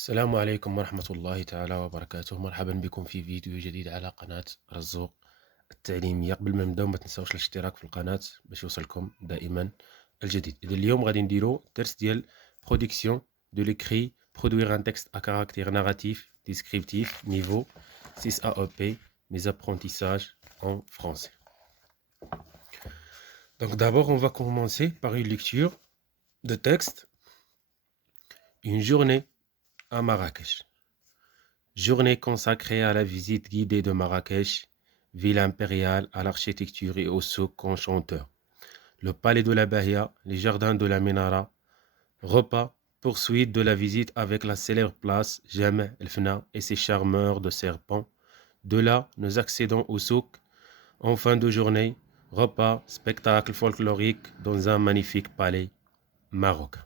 السلام عليكم ورحمة الله تعالى وبركاته. مرحبا بكم في فيديو جديد على قناة رزوق التعليمية. قبل ما نبداو ما تنساوش الاشتراك في القناة باش يوصلكم دائما الجديد. إذا اليوم غادي نديرو درس ديال برودكسيون دو l'écrit produire un texte à caractère narratif descriptif niveau 6 AEP mes apprentissages en français. Donc d'abord on va commencer par une lecture de texte. Une journée à Marrakech. Journée consacrée à la visite guidée de Marrakech, ville impériale à l'architecture et aux souks enchanteurs. Le palais de la Bahia, les jardins de la Ménara. Repas, poursuite de la visite avec la célèbre place Jem El Fna et ses charmeurs de serpents. De là, nous accédons au souk. En fin de journée, repas, spectacle folklorique dans un magnifique palais marocain.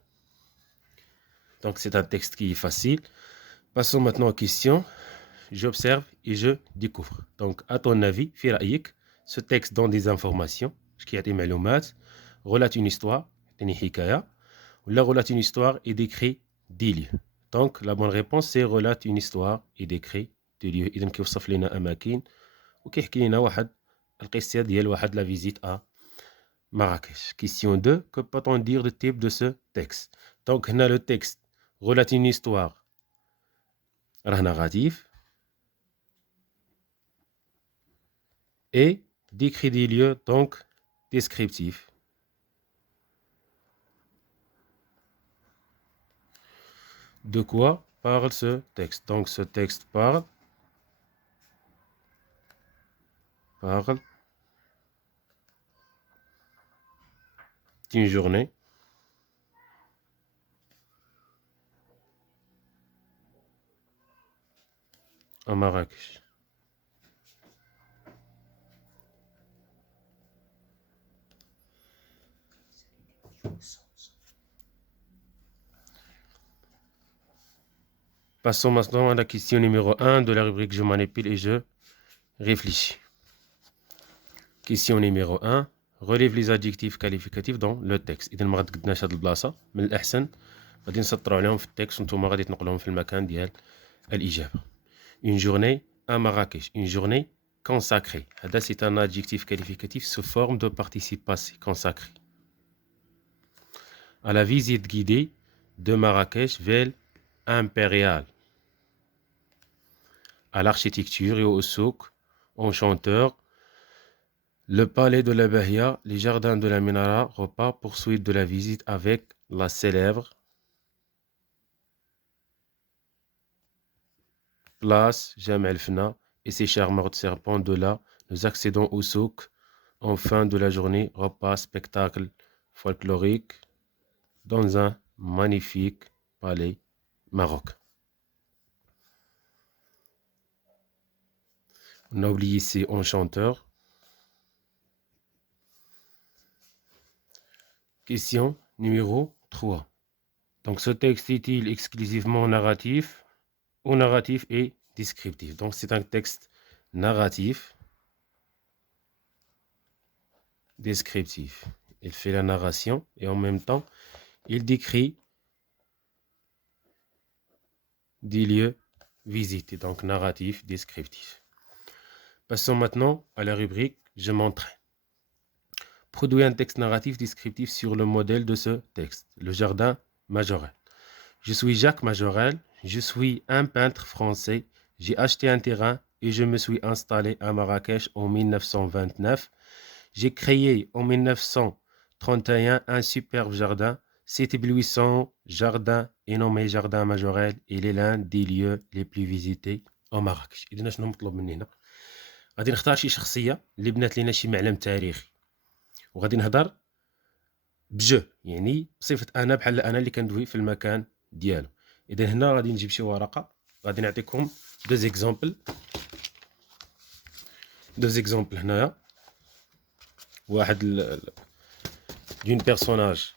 Donc c'est un texte qui est facile. Passons maintenant aux questions. J'observe et je découvre. Donc, à ton avis, في رأيك, ce texte donne des informations, كيعطي معلومات, relate une histoire, يعني حكاية, ولا relate une histoire et décrit des lieux. Donc, la bonne réponse, c'est relate une histoire et décrit des lieux. إذن كيوصف لنا أماكن وكيحكي لنا واحد القصة ديال واحد la visite à Marrakech. Question 2. Que peut-on dire du type de ce texte? Donc, هنا le texte relate une histoire, راه narratif, et décrit des lieux, donc descriptif. De quoi parle ce texte? Donc ce texte parle d'une journée à Marrakech. Passons maintenant à la question numéro 1 de la rubrique Je manipule et je réfléchis. Question numéro 1. Relève les adjectifs qualificatifs dans le texte. إذا ما غتقدناش هاد البلاصة من الأحسن غادي نسطروا عليهم في التكست وانتم غادي تنقلوهم في المكان ديال الإجابة. Une journée à Marrakech. Une journée consacrée. هذا c'est un adjectif qualificatif sous forme de participe passé consacré. À la visite guidée de Marrakech, ville impériale. À l'architecture et au souk enchanteur. Le palais de la Bahia, les jardins de la Ménara, repas, poursuite de la visite avec la célèbre place Jem El Fna et ses charmeurs de serpents. De là, nous accédons au souk. En fin de la journée, repas, spectacle folklorique dans un magnifique palais marocain. On a oublié ces enchanteurs. Question numéro 3. Donc ce texte est-il exclusivement narratif ou narratif et descriptif? Donc c'est un texte narratif, descriptif. Il fait la narration et en même temps il décrit des lieux visités. Donc narratif, descriptif. Passons maintenant à la rubrique Je m'entraîne. Produit un texte narratif descriptif sur le modèle de ce texte. Le jardin Majorel. Je suis Jacques Majorel, je suis un peintre français. J'ai acheté un terrain et je me suis installé à Marrakech en 1929. J'ai créé en 1931 un superbe jardin. Cet éblouissant jardin est nommé Jardin Majorel. Il est l'un des lieux les plus visités au Marrakech. إذن شنو مطلوب مني هنا؟ غادي نختار شي شخصية اللي بنات لينا شي معلم تاريخي. وغادي نهضر بجو يعني بصفة أنا بحال أنا اللي كندوي في المكان ديالو. إذا هنا غادي نجيب شي ورقة غادي نعطيكم دو زيكزامبل هنايا. واحد دون بيرسوناج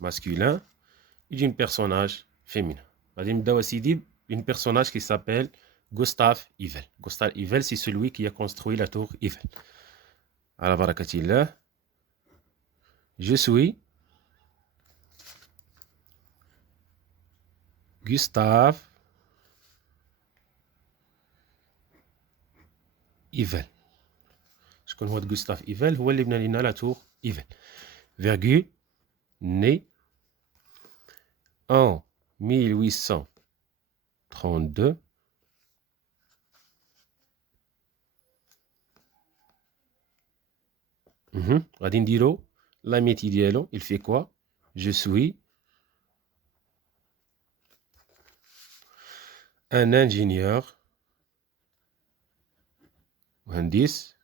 ماسكولين et d'une personnage féminin. غادي نبداو سيدي une personnage qui s'appelle Gustave Eiffel. Gustave Eiffel, c'est celui qui a construit la tour Eiffel. على بركة الله. Je suis Gustave إيفل. شكون هو غوستاف إيفل؟ هو اللي بنى لنا لا تور إيفل. Virgule, né en 1832 غادي نديرو لاميتي ديالو. il fait quoi? Je suis un ingénieur مهندس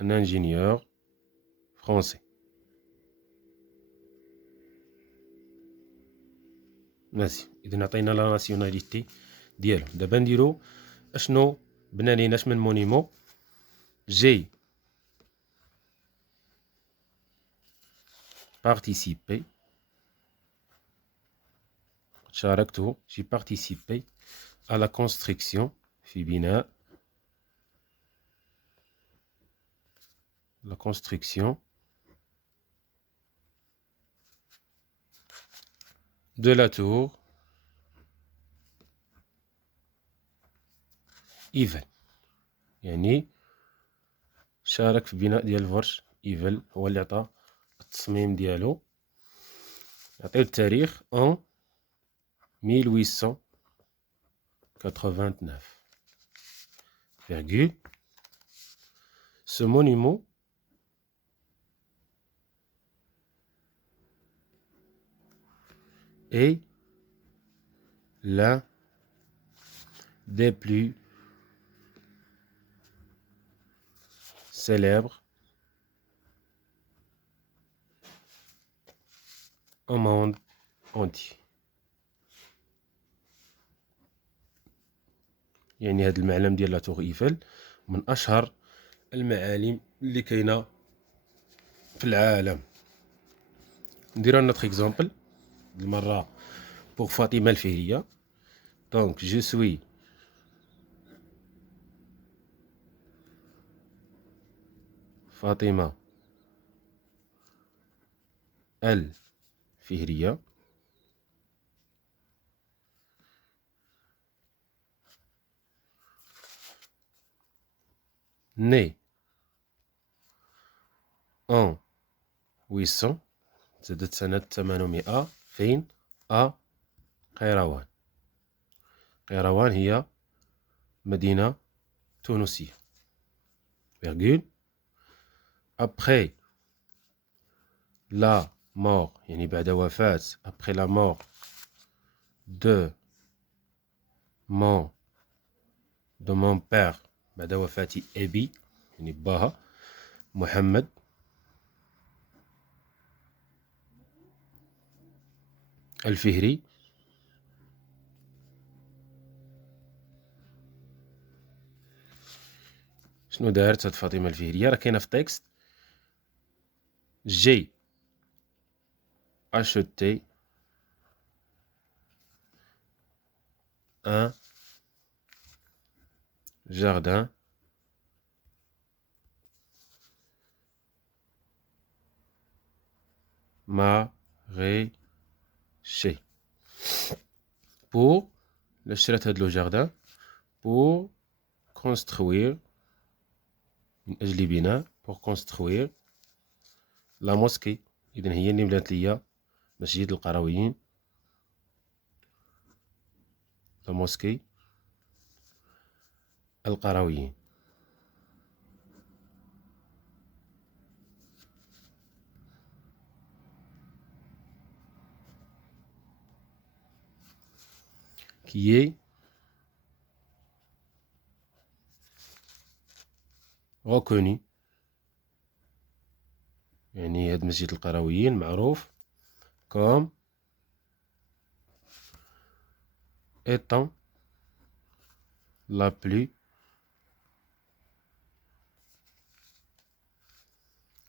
un ingénieur français. ماشي، إذا عطينا لا ناسيوناليتي ديالو. دابا نديرو اشنو بنا لينا اش من مونيمون. جي participé شاركته j'ai participé à la construction في بناء la construction de la tour إيفل. يعني شارك في بناء ديال البرج إيفل، هو اللي عطى التصميم ديالو. نعطيو التاريخ en 1889 virgule. Ce monument est l'un des plus célèbres au monde entier. يعني هذا المعلم ديال لا تور إيفل من أشهر المعالم اللي كاينة في العالم. نديرو نوتر إكزومبل المرة بوغ فاطمة الفهرية. دونك جو سوي فاطمة الفهرية née en 800 زادت سنة 800 فين؟ قيروان. قيروان هي مدينة تونسية. virgule. Après la mort يعني بعد وفاة après la mort de mon père بعد وفاة أبي يعني باها محمد الفهري شنو دارت هاد فاطمة الفهرية؟ راه كاينة في التكست. جي acheté un jardin maraîcher pour شرات هاد لو جاردان pour construire من أجل بناء pour construire la mosquée. إذن هي اللي بنات ليا مسجد القرويين la mosquée القرويين. qui est reconnu يعني هاد مسجد القرويين معروف comme étant la plus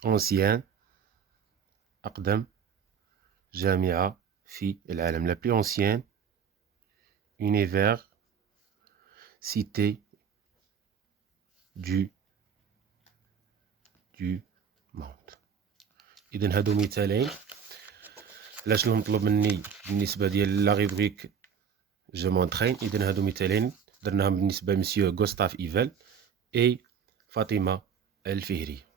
ancienne أقدم جامعة في العالم. la plus ancienne université du monde. إذن هادو مثالين علاش المطلوب مني بالنسبة ديال لا ريبريك جو مونطرين. إذن هادو مثالين درناهم بالنسبة لمسيو غوستاف إيفل et Fatima El Fihri.